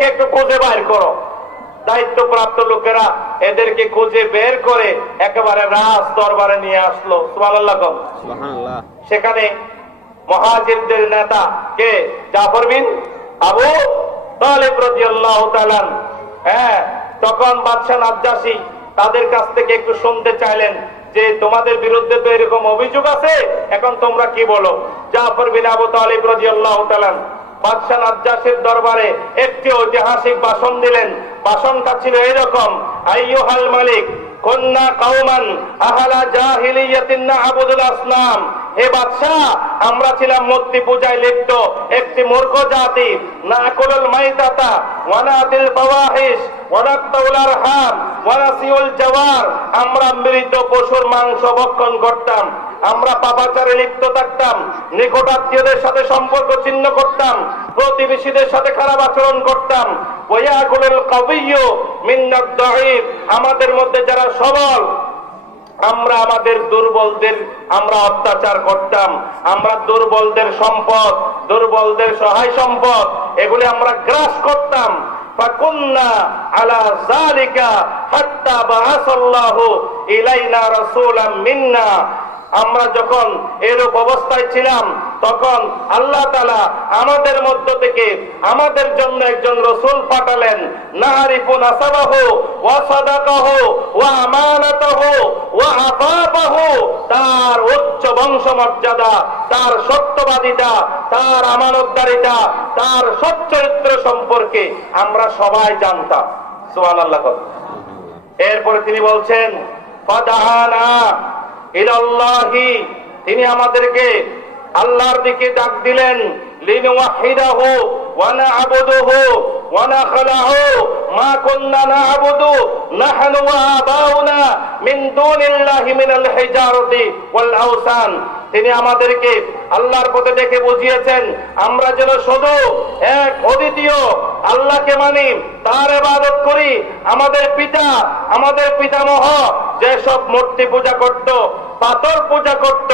এদেরকে একটু খুঁজে বাইর করো। দায়িত্বপ্রাপ্ত লোকেরা এদেরকে খুঁজে বের করে একেবারে রাজ দরবারে নিয়ে আসলো। সুবহানাল্লাহ। সেখানে মুহাজিরদের নেতা কে? জাফর বিন আবু তালিব রাদিয়াল্লাহু তাআলা। তখন বাদশা নাজ্জাশী তাদের কাছ থেকে একটু শুনতে চাইলেন যে তোমাদের বিরুদ্ধে তো এরকম অভিযোগ আছে, এখন তোমরা কি বলো? জাফর বিন আবু তালিব রাদিয়াল্লাহু তাআলা বাদশা নাজ্জাশীর দরবারে একটি ঐতিহাসিক ভাষণ দিলেন। ভাষণটা ছিল এরকম: আইয়ুহাল মালিক কুন্না কওমান আহলা জাহিলিয়াতিন না'বুদুল আসনাম। হে বাদশাহ, আমরা ছিলাম মূর্তি পূজায় লিপ্ত একটি মূর্খ জাতি। নাকুলুল মাইতাতা ওয়া নাতিল ফাওয়াহিশ ওয়া নাকতাউল আরহাম ওয়া নাসিউল জাওয়ার। আমরা মৃত পশুর মাংস ভক্ষণ করতাম, আমরা পাপাচারে লিপ্ত থাকতাম, নিকটাত্মীয়দের সাথে সম্পর্ক ছিন্ন করতাম, প্রতিবেশীদের সাথে খারাপ আচরণ করতাম। ওয়ায়াকুলুল কাবিয়্যু মিন্নাদ দাঈফ। আমাদের মধ্যে যারা সবল, আমরা আমাদের দুর্বলদের আমরা অত্যাচার করতাম, আমরা দুর্বলদের সম্পদ, দুর্বলদের সহায় সম্পদ এগুলি আমরা গ্রাস করতাম। ফাকুন্না আলা যালিকা হাত্তা বাআসাল্লাহু ইলাইনা রাসূলাম মিন্না। আমরা যখন এরূপ অবস্থায় ছিলাম তখন আল্লাহ তাআলা আমাদের মধ্য থেকে আমাদের জন্য একজন রাসূল পাঠালেন। নারিফু নাসাবাহু ওয়া সাদাকাহু ওয়া আমানাতাহু ওয়া আফাফাহু। তার উচ্চ বংশমর্যাদা, তার সত্যবাদিতা, তার আমানতদারিতা, তার সচ্চরিত্র সম্পর্কে আমরা সবাই জানতাম। সুবহানাল্লাহ। এরপরে তিনি বলছেন ফাদাহানা ইলাল্লাহি। তিনি আমাদেরকে আল্লাহর দিকে ডাক দিলেন। লিনুওয়াহিদাহু ওয়া না'বুদুহু ওয়া নাখলাহু মা কুন্না না'বুদু নাহনু ওয়া আবাউনা মিন দুনিল্লাহি মিনাল হিজারতি ওয়াল আওসান। তিনি আমাদেরকে আল্লাহর পথে ডেকে বুঝিয়েছেন আমরা যেন শুধু এক অদ্বিতীয় আল্লাহকে মানি, তার ইবাদত করি। আমাদের পিতা, আমাদের পিতামহ যেসব মূর্তি পূজা করত, পাথর পূজা করত,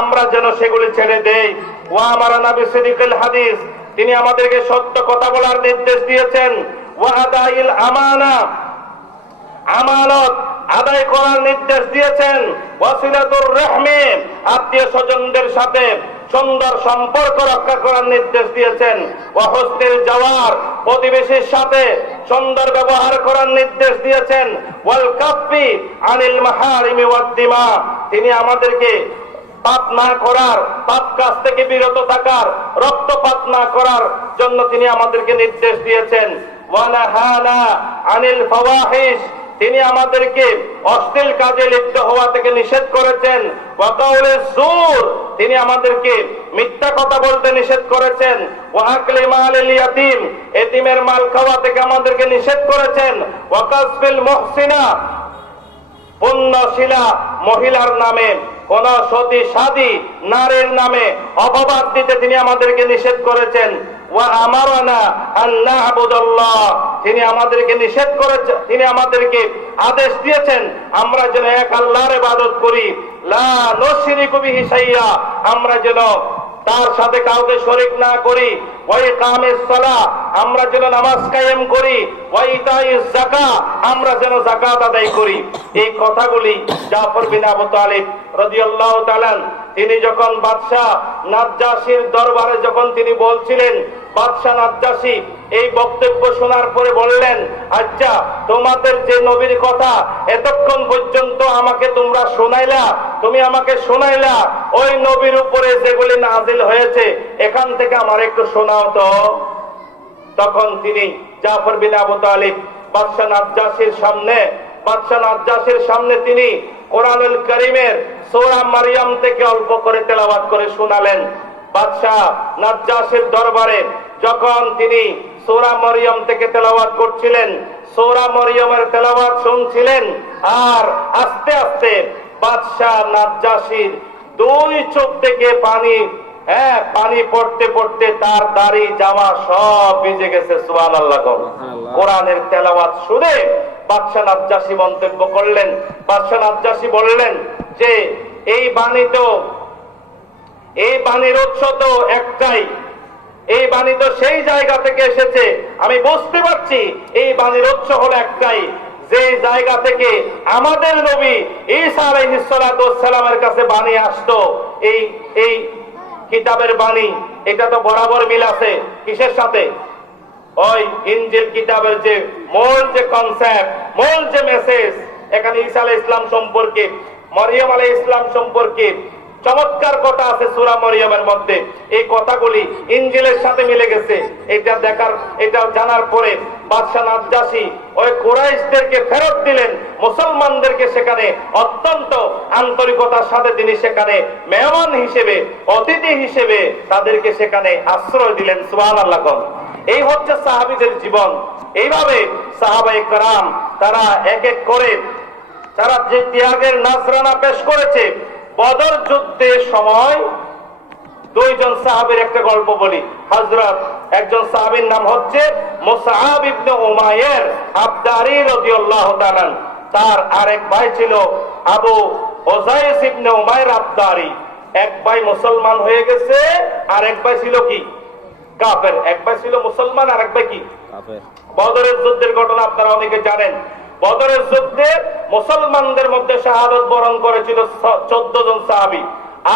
আমরা যেন সেগুলি ছেড়ে দেই। ওয়া আমারানা বিসিদিকিল হাদিস। তিনি আমাদেরকে সত্য কথা বলার নির্দেশ দিয়েছেন। ওয়া আদাইল আমানা। আমানত আদায় করার নির্দেশ দিয়েছেন। ওয়াসিলাতুর রাহমি। আত্মীয় স্বজনদের সাথে সুন্দর সম্পর্ক রক্ষা করার নির্দেশ দিয়েছেন। ওয়া হুসনিল জাওয়ার। প্রতিবেশীর সাথে সুন্দর ব্যবহার করার নির্দেশ দিয়েছেন। ওয়াল কাফফি আনিল মাহারিমি ওয়াদ দিমা। তিনি আমাদেরকে পাপ না করার, পাপ কাজ থেকে বিরত থাকার, রক্তপাত না করার জন্য তিনি আমাদেরকে নির্দেশ দিয়েছেন। ওয়া নাহানা আনিল ফাওয়াহিশ। তিনি আমাদেরকে অশ্লীল কাজে লিপ্ত হওয়া থেকে নিষেধ করেছেন। ওয়া কাউলিজ জুর। তিনি আমাদেরকে মিথ্যা কথা বলতে নিষেধ করেছেন। ওয়া আকলি মালিল ইয়াতীম। এতিমের মাল খাওয়া থেকে আমাদেরকে নিষেধ করেছেন। ওয়া কাসফিল মুহসিনা। পুণ্যশীলা মহিলার নামে, কোন সতী সাধী নারীর নামে অপবাদ দিতে তিনি আমাদেরকে নিষেধ করেছেন। ওয়া আমারানা আন না'বুদাল্লাহ। তিনি আমাদেরকে নিষেধ করেছেন, তিনি আমাদেরকে আদেশ দিয়েছেন আমরা যেন এক আল্লাহর ইবাদত করি। লা নুশরিকু বিহি শাইয়া। আমরা যেন তার সাথে কাউকে শরীক না করি। ওয়া ইকামিস সালাহ। আমরা যেন নামাজ কায়েম করি। ওয়া ইতাইজ যাকাত। আমরা যেন যাকাত আদায় করি। এই কথাগুলি জাফর বিন আবু তালিব রাদিয়াল্লাহু তাআলা তিনি যখন বাদশা নাজ্জাশীর দরবারে যখন তিনি বলছিলেন, বাদশা নাজ্জাশী এই বক্তব্য শোনার পরে বললেন, আচ্ছা তোমাদের যে নবীর কথা এতক্ষণ পর্যন্ত আমাকে তোমরা শোনাইলা, তুমি আমাকে শোনাইলা, ওই নবীর উপরে যেগুলি নাজিল হয়েছে এখান থেকে আমার একটু শোনাও তো। তখন তিনি জাফর বিন আবু তালিব বাদশা নাজ্জাশীর সামনে তিনি কোরআনুল কারীমের সূরা মারইয়াম থেকে অল্প করে তেলাওয়াত করে শোনালেন। বাদশা নাজ্জাশীর দরবারে যখন তিনি সূরা মারইয়াম থেকে তেলাওয়াত করছিলেন, সূরা মারইয়ামের তেলাওয়াত শুনছিলেন, আর আস্তে আস্তে বাদশা নাজ্জাশীর দুই চোখ থেকে পানি পড়তে পড়তে তার দাড়ি জামা সব ভিজে গেছে। সুবহানাল্লাহ। কোরআনের তেলাওয়াত শুনে বাদশা নাজ্জাশী মন্তব্য করলেন, বাদশা নাজ্জাশী বললেন যে এই বাণীর উৎস তো একটাই, এই বাণী তো সেই জায়গা থেকে এসেছে। আমি বুঝতে পারছি এই বাণীর উৎস হলো একটাই, যে জায়গা থেকে আমাদের নবী ঈসা আলাইহিস সালাতু ওয়াস সালামের কাছে বাণী আসতো, এই কিতাবের বাণী, এটা তো বরাবর মিল আছে কিসের সাথে? ওই ইনজিল কিতাবের যে মূল যে কনসেপ্ট, মূল যে মেসেজ, এখানে ঈসা আলাইহিস সালাম সম্পর্কে, মরিয়ম আলাইহিস সালাম সম্পর্কে চমৎকার কথা আছে সূরা মরিয়মের মধ্যে। এই কথাগুলি ইনজিলের সাথে মিলে গেছে। এটা জানার পরে বাদশা নাজ্জাশী ওই কুরাইশদেরকে ফেরত দিলেন, মুসলমানদেরকে সেখানে অত্যন্ত আন্তরিকতার সাথে তিনি সেখানে মেহমান হিসেবে, অতিথি হিসেবে তাদেরকে সেখানে আশ্রয় দিলেন। সুবহানাল্লাহ। এই হচ্ছে সাহাবীদের জীবন। এইভাবে সাহাবায়ে কেরাম তারা এক এক করে তারা যে ত্যাগের নাজরানা পেশ করেছে। বদর যুদ্ধের সময় দুইজন সাহাবীর একটা গল্প বলি। হযরত একজন সাহাবীর নাম হচ্ছে মুসআব ইবনে উমাইর আবদারি রাদিয়াল্লাহু তাআলা। তার আরেক ভাই ছিল আবু উযাইস ইবনে উমাইর আবদারি। এক ভাই মুসলমান হয়ে গেছে, আর এক ভাই ছিল কি? কাফের। এক ভাই ছিল মুসলমান, আর এক ভাই কি? কাফের। বদরের যুদ্ধের ঘটনা আপনারা অনেকে জানেন। বদরের যুদ্ধে মুসলমানদের মধ্যে শাহাদাত বরণ করেছিল 14 জন সাহাবী,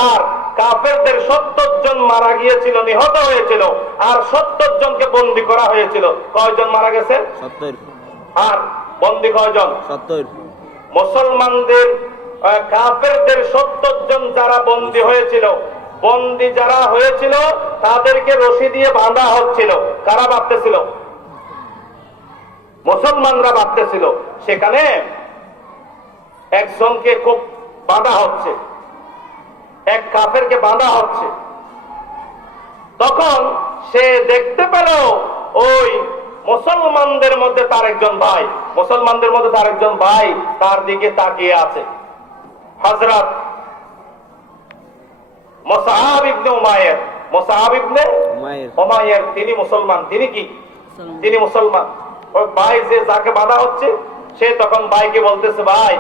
আর কাফেরদের 70 জন মারা গিয়েছিল, নিহত হয়েছিল, আর 70 জনকে বন্দী করা হয়েছিল। কয়জন মারা গেছে? 70। আর বন্দী কয়জন? 70। মুসলমানদের কাফেরদের 70 জন যারা বন্দী হয়েছিল, বন্দী যারা হয়েছিল তাদেরকে রশি দিয়ে বাঁধা হচ্ছিল। কারা বাঁধতেছিল? মুসলমানরা বাঁধতেছিল। সেখানে একজনকে খুব বাঁধা হচ্ছে, এক কাফেরকে বাঁধা হচ্ছে। তখন সে দেখতে পেল ওই মুসলমানদের মধ্যে তার একজন ভাই, তার দিকে তাকিয়ে আছে। হযরত মুসআব ইবনে উমাইর, তিনি মুসলমান। তিনি কি? তিনি মুসলমান। ওই ভাই যে যাকে বাধা হচ্ছে, সে তখন ভাইকে বলতেছে, ভাই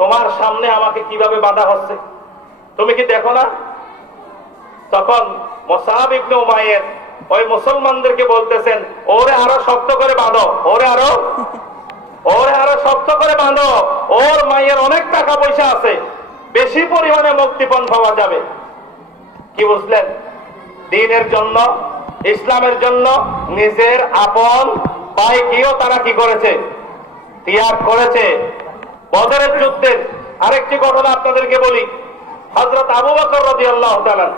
তোমার সামনে আমাকে কিভাবে বাধা হচ্ছে, তুমি কি দেখো না? তখন মুসআব ইবনে উমাইর ওই মুসলমানদেরকে বলতেছেন, ওরে আরো শক্ত করে বাঁধো, ওরে আরো শক্ত করে বাঁধো। ওর মায়ের অনেক টাকা পয়সা আছে, বেশি পরিমাণে মুক্তিপণ পাওয়া যাবে। কি বুঝলেন? দ্বীনের জন্য, ইসলামের জন্য নিজের আপন ভাইকেও তারা কি করেছে? ত্যাগ করেছে। বদরের যুদ্ধের আরেকটি ঘটনা আপনাদেরকে বলি। হযরত আবু বকর রাদিয়াল্লাহু তাআলা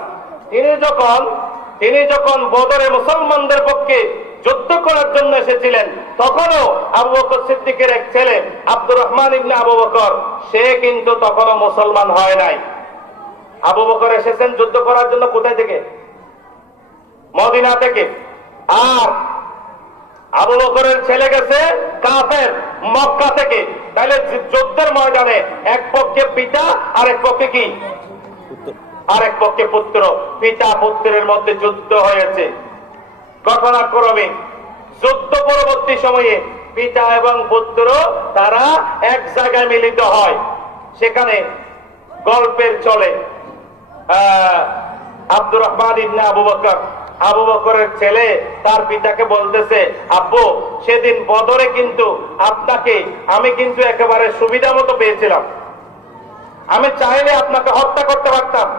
তিনি যখন বদরে মুসলমানদের পক্ষে যুদ্ধ করার জন্য এসেছিলেন, তখনও আবু বকর সিদ্দিকের এক ছেলে আব্দুর রহমান ইবনে আবু বকর, সে কিন্তু তখনও মুসলমান হয় নাই। আবু বকর এসেছেন যুদ্ধ করার জন্য কোথায় থেকে? মদিনা থেকে। আর আবু বকরের ছেলে গেছে কাফের, মক্কা থেকে। তাহলে যুদ্ধের ময়দানে এক পক্ষে পিতা, আর এক পক্ষে কি? আরেক পক্ষে পুত্র। পিতা পুত্রের মধ্যে যুদ্ধ হয়েছে। ঘটনাক্রমে যুদ্ধ পরবর্তী সময়ে পিতা এবং পুত্র তারা এক জায়গায় মিলিত হয়। সেখানে গল্পের চলে আব্দুর রহমান ইবনে আবু বকরের ছেলে তার পিতাকে বলতেছে, আব্বু সেদিন বদরে কিন্তু আপনাকে আমি কিন্তু একেবারে সুবিধা মতো পেয়েছিলাম, আমি চাইলে আপনাকে হত্যা করতে পারতাম।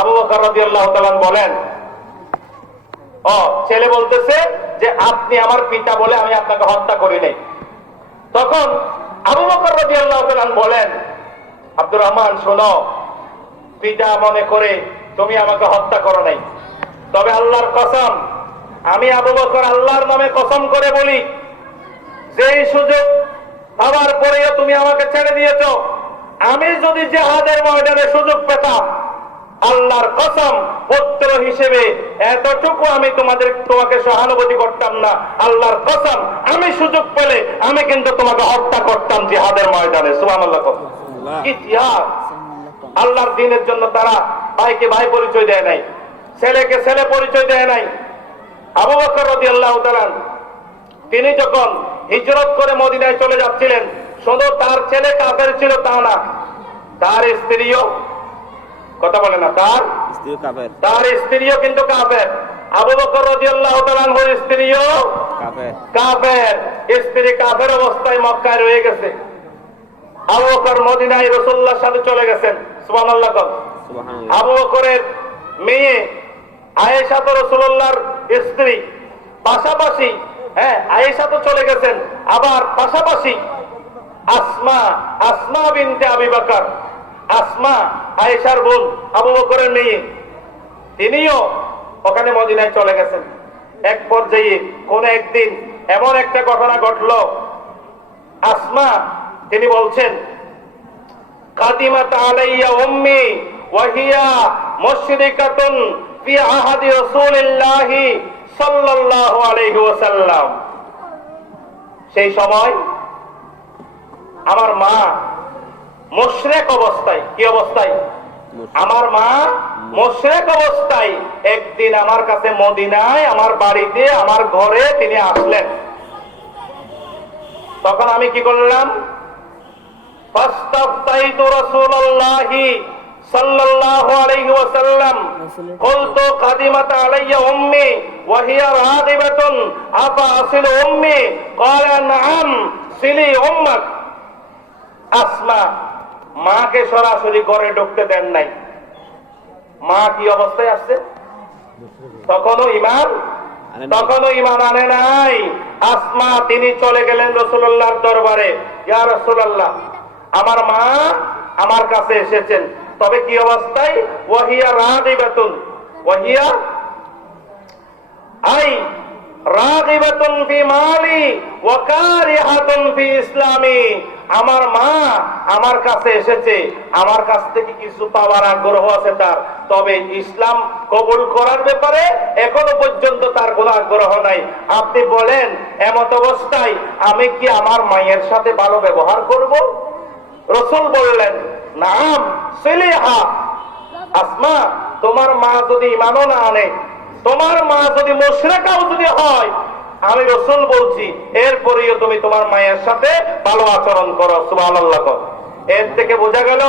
আবু বকর রাদিয়াল্লাহু তাআলা বলেন, ছেলে বলতেছে যে আপনি আমার পিতা বলে আমি আপনাকে হত্যা করি নাই। তখন আবু বকর রাদিয়াল্লাহু তাআলা বলেন, আব্দুর রহমান শোনো, পিতা মনে করে তুমি আমাকে হত্যা করো নাই, তবে আল্লাহর কসম, আমি আবু বকর আল্লাহর নামে কসম করে বলি, যেই সুযোগ পাওয়ার পরেও তুমি আমাকে ছেড়ে দিয়েছো, আমি যদি জিহাদের ময়দানে সুযোগ পেতাম, আল্লাহর কসম পুত্র হিসেবে এতটুকু আমি তোমাকে সহানুভূতি করতাম না। আল্লাহর কসম, আমি সুযোগ পেলে আমি কিন্তু তোমাকে হত্যা করতাম জিহাদের ময়দানে। সুবহানাল্লাহ। কি জিহাদ! আল্লাহর দ্বীনের জন্য তারা ভাইকে ভাই পরিচয় দেয় নাই, ছেলেকে ছেলে পরিচয় দেয় নাই। আবু বকর রাদিয়াল্লাহু তাআলা তিনি যখন হিজরত করে মদিনায় চলে যাচ্ছিলেন, শুধু তার ছেলে কাফের ছিল তা না, তার স্ত্রীও কথা বলে না, তার স্ত্রীও কিন্তু কাফের। আবু বকর রাদিয়াল্লাহু তাআলা আনহুর স্ত্রীও কাফের। স্ত্রী কাফের অবস্থায় মক্কায় রয়ে গেছে। আবু বকর মদিনায় রাসূলুল্লাহর সাথে চলে গেছেন। সুবহানাল্লাহ। আবু বকরের মেয়ে আয়েশা তো রাসূলুল্লাহর স্ত্রী, পাশাপাশি আয়েশা তো চলে গেছেন, আবার পাশাপাশি আসমা বিনতে আবি বকর, আসমা আয়েশার বোন, আবু বকরের মেয়ে, তিনিও ওখানে মদিনায় চলে গেছেন। এক পর্যায়ে কোন একদিন এমন একটা ঘটনা ঘটলো, আসমা তিনি বলছেন, কাদিমাত আলাইয়া উম্মি ওয়া হিয়া মুশরিকাতুন ফি আহাদি রাসূলিল্লাহি সাল্লাল্লাহু আলাইহি ওয়াসাল্লাম। সেই সময় আমার মা মুশরিক অবস্থায়, কি অবস্থায়? আমার মা মুশরিক অবস্থায় একদিন আমার কাছে মদিনায়, আমার বাড়িতে, আমার ঘরে তিনি আসলেন। তখন আমি কি করলাম? ফাস্তাফতাইতু রাসূলুল্লাহি সাল্লাল্লাহু আলাইহি ওয়াসাল্লাম, কুলতু কাদিমাত আলাইয়া উম্মি ওয়া হিয়া রাগিবাতুন আফা আসিলু উম্মি, ক্বালা নাআম সিলি উম্মাক। আসমা মাকে সরাসরি ঘরে ঢুকতে দেন নাই। মা কি অবস্থায় আসছে? তখনও ইমান আনে নাই। আসমা তিনি চলে গেলেন রাসূলুল্লাহর দরবারে, ইয়া রাসূলুল্লাহ, আমার মা আমার কাছে এসেছেন, তবে কি অবস্থায়? ওয়াহিয়া রাগিবাতুন, ওয়াহিয়া আই রাগিবাতুন ফি মালি ওয়া কারিহাতুন ফি ইসলামি। আমার মা আমার কাছে এসেছে, আমার কাছ থেকে কিছু পাওয়ার আগ্রহ আছে তার, তবে ইসলাম কবুল করার ব্যাপারে এখনো পর্যন্ত তার কোনো আগ্রহ নাই। আপনি বলেন এমত অবস্থায় আমি কি আমার মায়ের সাথে ভালো ব্যবহার করব? রাসূল বললেন, নাম সিলিহা। আসমা, তোমার মা যদি ঈমানও না আনে, তোমার মা যদি মুশরিকাও যদি হয়, আমি রাসূল বলছি এরপরেও তুমি তোমার মায়ের সাথে ভালো আচরণ করো। সুবহানাল্লাহ। এর থেকে বোঝা গেল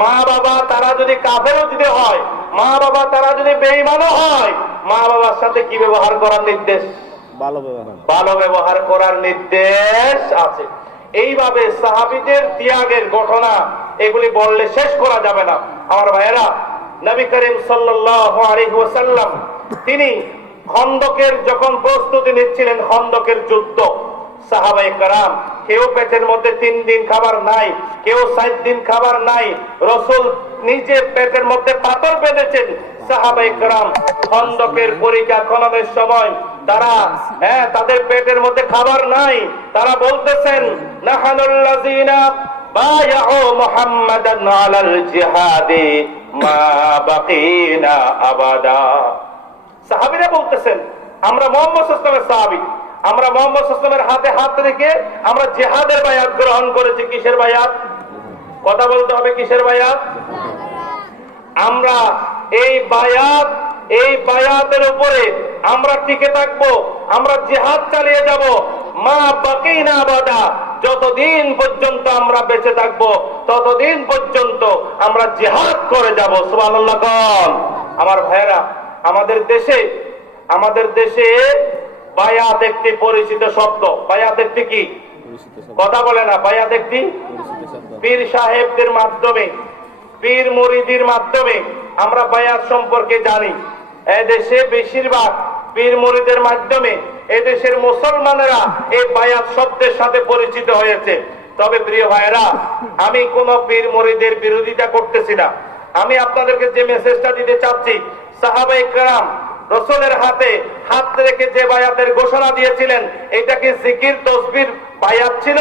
মা বাবা তারা যদি কাফেরও যদি হয়, মা বাবা তারা যদি বেঈমানও হয়, মা বাবার সাথে কি ব্যবহার করার নির্দেশ? ভালো ব্যবহার করার নির্দেশ আছে। এইভাবে সাহাবীদের ত্যাগের ঘটনা এগুলি বললে শেষ করা যাবে না। আমার ভাইয়েরা, নবী করিম সাল্লাল্লাহু আলাইহি ওয়াসাল্লাম তিনি খন্দকের যখন প্রস্তুতি নিচ্ছিলেন, খন্দকের যুদ্ধ, সাহাবায়ে কেরাম কেউ পেটের মধ্যে 3 দিন খাবার নাই, কেউ 7 দিন খাবার নাই। রাসূল নিজে পেটের মধ্যে পাথর বেঁধেছেন। সাহাবায়ে কেরাম খন্দকের পরিখা খননের সময় তারা তাদের পেটের মধ্যে খাবার নাই, তারা বলতেছেন, নাহানুল্লাযিনা বায়াউ মুহাম্মাদান আলাল জিহাদি মা বাকিনা আবাদা। সাহাবীরা বলতেছেন, আমরা মুহাম্মদ সাল্লাল্লাহু আলাইহি ওয়াসাল্লামের সাহাবী, আমরা মুহাম্মদ সাল্লাল্লাহু আলাইহি ওয়াসাল্লামের হাতে হাত রেখে আমরা জিহাদের বায়াত গ্রহণ করেছি। কিসের বায়াত? কথা বলতে হবে, কিসের বায়াত? আমরা এই বায়াতের উপরে আমরা টিকে থাকবো, আমরা জিহাদ চালিয়ে যাব। মা বাকিনা আবাদা, যতদিন পর্যন্ত আমরা বেঁচে থাকবো ততদিন পর্যন্ত আমরা জিহাদ করে যাব। সুবহানাল্লাহ। আমার ভাইয়েরা, আমাদের দেশে বায়াত একটি পরিচিত শব্দ। বায়াত একটি কি? কথা বলে না। বায়াত একটি পীর সাহেবদের মাধ্যমে, পীর মুরিদের মাধ্যমে আমরা বায়াত সম্পর্কে জানি। এদেশে বেশিরভাগ পীর মুরিদের মাধ্যমে এদেশের মুসলমানেরা এই বায়াত শব্দের সাথে পরিচিত হয়েছে। তবে প্রিয় ভাইয়েরা, আমি কোন পীর মুরিদের বিরোধিতা করতেছি না। আমি আপনাদেরকে যে মেসেজটা দিতে চাচ্ছি, সাহাবায়ে কেরাম রাসূলের হাতে হাত রেখে যে বায়াতের ঘোষণা দিয়েছিলেন, এটা কি জিকির তসবির বায়াত ছিল,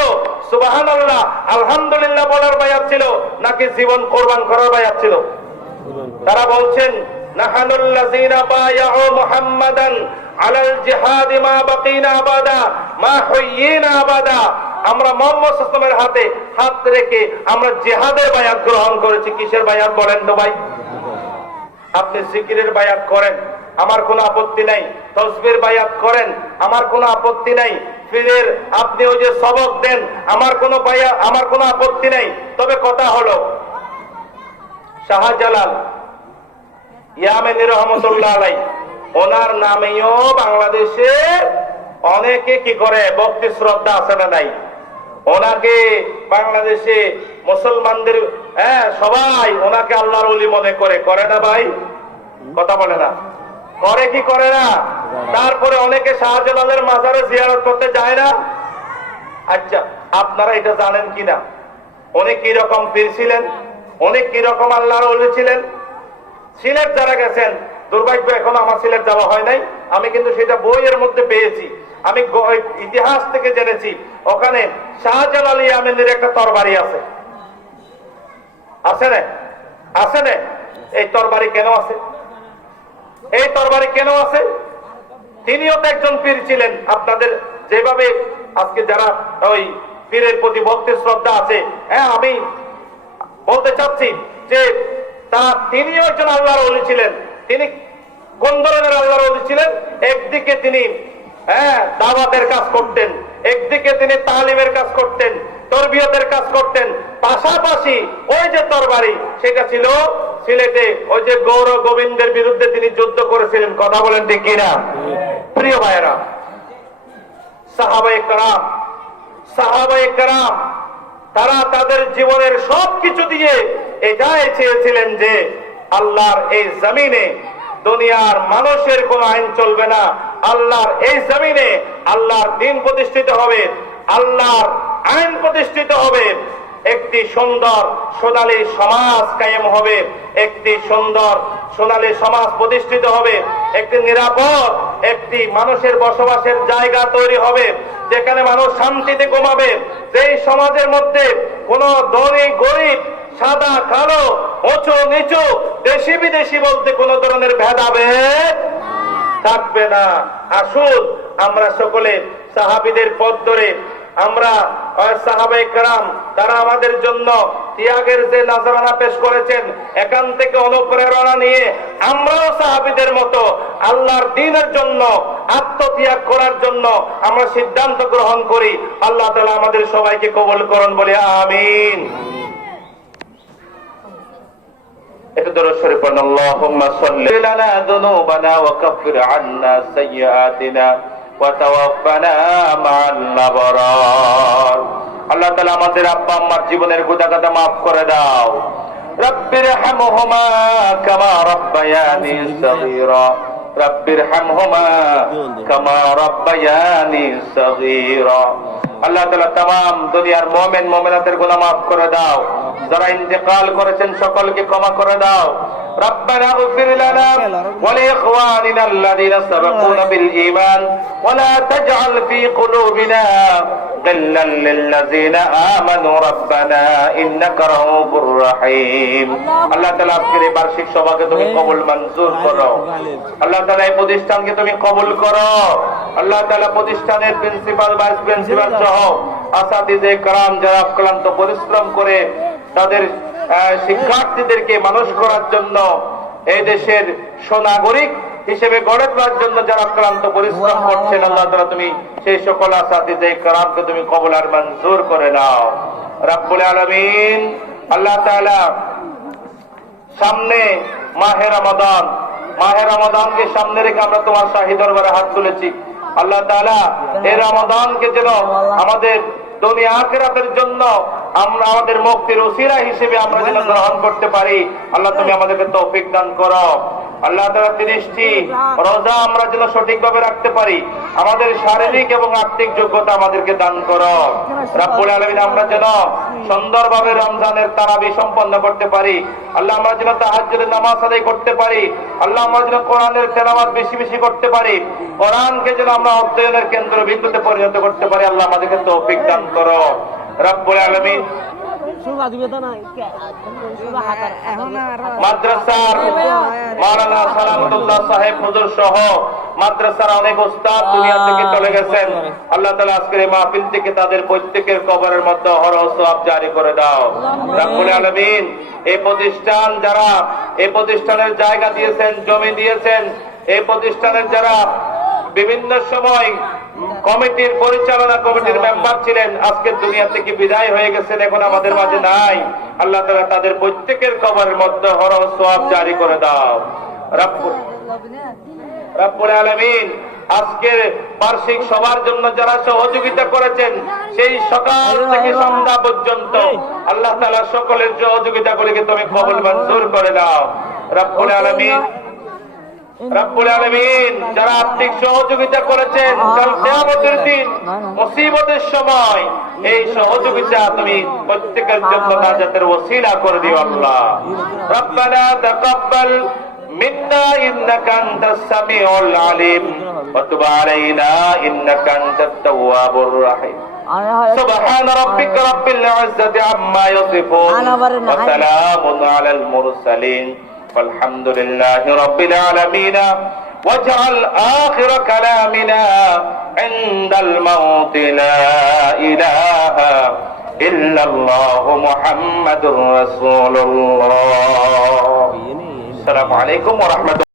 সুবহানাল্লাহ আলহামদুলিল্লাহ বলার বায়াত ছিল, নাকি জীবন কোরবান করার বায়াত ছিল? তারা বলছেন, নাহানুল্লাযিনা বায়াউ মুহাম্মাদান আলাল জিহাদি মা বাকিনা আবাদা মা হুয়িনা আবাদা। আমরা মুহাম্মদ সাল্লাল্লাহু আলাইহি ওয়াসাল্লামের হাতে হাত রেখে আমরা জিহাদের বায়াত গ্রহণ করেছি। কিসের বায়াত বলেন তো ভাই? আপনি জিকিরের বায়াত করেন, আমার কোনো আপত্তি নাই। তসবির বায়াত করেন, আমার কোনো আপত্তি নাই। পীরের আপনি ওই যে সবক দেন, আমার কোনো আপত্তি নাই। তবে কথা হলো, শাহজালাল ইয়ামেনী রহমতুল্লাহ আলাই, ওনার নামেও বাংলাদেশে অনেকে কি করে ভক্তি শ্রদ্ধা আছে না নাই? ওনাকে বাংলাদেশে মুসলমানদের সবাই ওনাকে আল্লাহর ওলি মনে করে, করে না ভাই? কথা বলে না? করে কি করে না? তারপরে অনেকে শাহজালালের মাজারে জিয়ারত করতে যায় না? আচ্ছা, আপনারা এটা জানেন কিনা উনি কি রকম পীর ছিলেন, উনি কি রকম আল্লাহর ওলি ছিলেন? সিলেট যারা গেছেন, দুর্ভাগ্য এখন আমার সিলেট যাওয়া হয় নাই, আমি কিন্তু সেটা বইয়ের মধ্যে পেয়েছি, আমি ইতিহাস থেকে জেনেছি ওখানে শাহজালাল ইয়ামেনীর একটা তরবারি আছে। আছে না? আছে না? এই তরবারি কেন আছে? এই তরবারি কেন আছে? তিনিও তো একজন পীর ছিলেন। আপনাদের যেভাবে আজকে যারা ওই পীরের প্রতি ভক্তি শ্রদ্ধা আছে, আমি বলতে চাচ্ছি যে তিনিও একজন আল্লাহর ওলি ছিলেন। তিনি কোন ধরনের আল্লাহর ওলি ছিলেন? একদিকে তিনি দাওয়াতের কাজ করতেন, একদিকে তিনি তালিমের কাজ করতেন, তরবিয়তের কাজ করতেন, পাশাপাশি ওই যে তরবারি সেটা ছিল সিলেটে ওই যে গৌর গোবিন্দের বিরুদ্ধে তিনি যুদ্ধ করেছিলেন। কথা বলেন ঠিক কিনা? প্রিয় ভাইয়েরা, সাহাবায়ে কেরাম তারা তাদের জীবনের সবকিছু দিয়ে এটাই চেয়েছিলেন যে আল্লাহর এই জমিনে দুনিয়ার মানুষের কোন আইন চলবে না, আল্লাহর এই জমিনে আল্লাহর দ্বীন প্রতিষ্ঠিত হবে, আল্লাহর আইন প্রতিষ্ঠিত হবে, একটি সুন্দর সোনালী সমাজ কায়েম হবে, একটি সুন্দর সোনালী সমাজ প্রতিষ্ঠিত হবে, একটি নিরাপদ একটি মানুষের বসবাসের জায়গা তৈরি হবে, যেখানে মানুষ শান্তিতে ঘুমাবে, যেই সমাজের মধ্যে কোনো ধনী গরিব, সাদা কালো, উঁচু নিচু, দেশি বিদেশি বলতে কোন ধরনের ভেদাভেদ থাকবে না। আসুন আমরা সকলে সাহাবীদের পথ ধরে আমরা সাহাবায়ে কেরাম তারা আমাদের জন্য ত্যাগের যে নজরানা পেশ করেছেন, এখান থেকে অনুপ্রেরণা নিয়ে আমরাও সাহাবীদের মতো আল্লাহর দ্বীনের জন্য আত্মত্যাগ করার জন্য আমরা সিদ্ধান্ত গ্রহণ করি। আল্লাহ তাআলা আমাদের সবাইকে কবুল করুন, বলি আমিন। একটু দরুদ শরীফ পড়ুন। আল্লাহুম্মা সাল্লি লানা যুনুবানা ওয়া কাফির আন্না সাইয়্যাতিনা ওয়া তাওয়াফানা মা'আল আবরার। আল্লাহ তাআলা আমাদের আব্বা আম্মার জীবনের গুনাহগাতা maaf করে দাও। রব্বিরহামহুমা কামা রাব্বায়ানি সাগীরা, রব্বিরহামহুমা কামা রাব্বায়ানি সাগীরা। আল্লাহ তাআলা तमाम দুনিয়ার মুমিন মুমিনাতের গুনাহ maaf করে দাও, যারা ইন্তেকাল করেছেন সকলকে ক্ষমা করে দাও। ربنا اغفر لنا ولإخواننا الذين سبقونا بالإيمان ولا تجعل في قلوبنا غلا للذين آمنوا ربنا إنك رؤوف رحيم। আল্লাহ তাআলা আজকের এই বার্ষিক সভাকে তুমি কবুল মঞ্জুর করো। আল্লাহ তাআলা এই প্রতিষ্ঠানকে তুমি কবুল করো। আল্লাহ তাআলা প্রতিষ্ঠানের প্রিন্সিপাল, ভাইস প্রিন্সিপাল সহ আসাতিজে کرام যারা অক্লান্ত পরিশ্রম করে তাদের শিক্ষার্থীদেরকে মানুষ করার জন্য, এই দেশের সুনাগরিক হিসেবে গড়ে তোলার জন্য যারা ক্লান্ত পরিশ্রম করছেন, আল্লাহ তাআলা তুমি সেই সকল আসাতিজে کرامকে তুমি কবুল আর মঞ্জুর করে নাও রব্বুল আলামিন। আল্লাহ তাআলা সামনে মাহে রমাদানকে সামনে রেখে আমরা তোমার শাহী দরবারে হাত তুলেছি। আল্লাহ তাআলা এই রমাদানকে যেন আমাদের দুনিয়া আখিরাতের জন্য আমরা আমাদের মুক্তির উসিলা হিসেবে আমরা যেন গ্রহণ করতে পারি। আল্লাহ তুমি আমাদেরকে তৌফিক দান করো। আল্লাহ তাআলা 30টি রোজা আমরা যেন সঠিকভাবে রাখতে পারি, আমাদের শারীরিক এবং আর্থিক যোগ্যতা আমাদেরকে দান করো রব্বুল আলামিন। আমরা যেন সুন্দরভাবে রমজানের তারাবি সম্পন্ন করতে পারি। আল্লাহ আমরা যেন তাহাজ্জুদের নামাজ আদায় করতে পারি। আল্লাহ আমরা যেন কোরআনের তেলাওয়াত বেশি বেশি করতে পারি, কোরআনকে যেন আমরা অধ্যয়নের কেন্দ্রবিন্দুতে পরিণত করতে পারি। আল্লাহ আমাদেরকে তৌফিক দান করো রব্বুল আলামিন। মাদ্রাসার মাওলানা সালামতুল্লাহ সাহেব হুজুর সহ মাদ্রাসার অনেক উস্তাদ দুনিয়া থেকে চলে গেছেন। আল্লাহ তাআলা আজকের এই মাহফিল থেকে তাদের প্রত্যেকের কবরের মধ্যে অহরহ সওয়াব জারি করে দাও রব্বুল আলামিন। এই প্রতিষ্ঠান যারা এই প্রতিষ্ঠানের জায়গা দিয়েছেন, জমি দিয়েছেন, এই প্রতিষ্ঠানের যারা বিভিন্ন সময় কমিটির পরিচালনা কমিটির মেম্বার ছিলেন, আজকে দুনিয়া থেকে বিদায় হয়ে গেছেন, এখন আমাদের মাঝে নাই। আল্লাহ তাআলা তাদের প্রত্যেকের কবরের মধ্যে অহরহ সওয়াব জারি করে দাও রব্বুল আলামিন আজকের বার্ষিক সবার জন্য যারা সহযোগিতা করেছেন সেই সকাল থেকে সন্ধ্যা পর্যন্ত আল্লাহ তাআলা সকলের সহযোগিতা করে তুমি কবুল মঞ্জুর করে দাও। রব্বুল আলামিন যারা আর্থিক সহযোগিতা করেছেন কাল কিয়ামতের দিন মুসিবতের সময় এই সহযোগিতা তুমি প্রত্যেকের জন্য নাজাতের ওসিলা করে দিও আল্লাহ। রব্বানা তাকাব্বাল মিন্না ইন্নাকা আনতাস সামিউল আলিম ওয়া তুব আলাইনা ইন্নাকা আনতাত তাওয়াবুর রহিম। সুবহান রাব্বিকা রাব্বিল ইজ্জাতি আম্মা ইয়াসিফুন ওয়া সালামুন আলাল মুরসালিন والحمد لله رب العالمين واجعل آخر كلامنا عند الموت لا إله إلا الله محمد رسول الله. السلام عليكم ورحمة الله.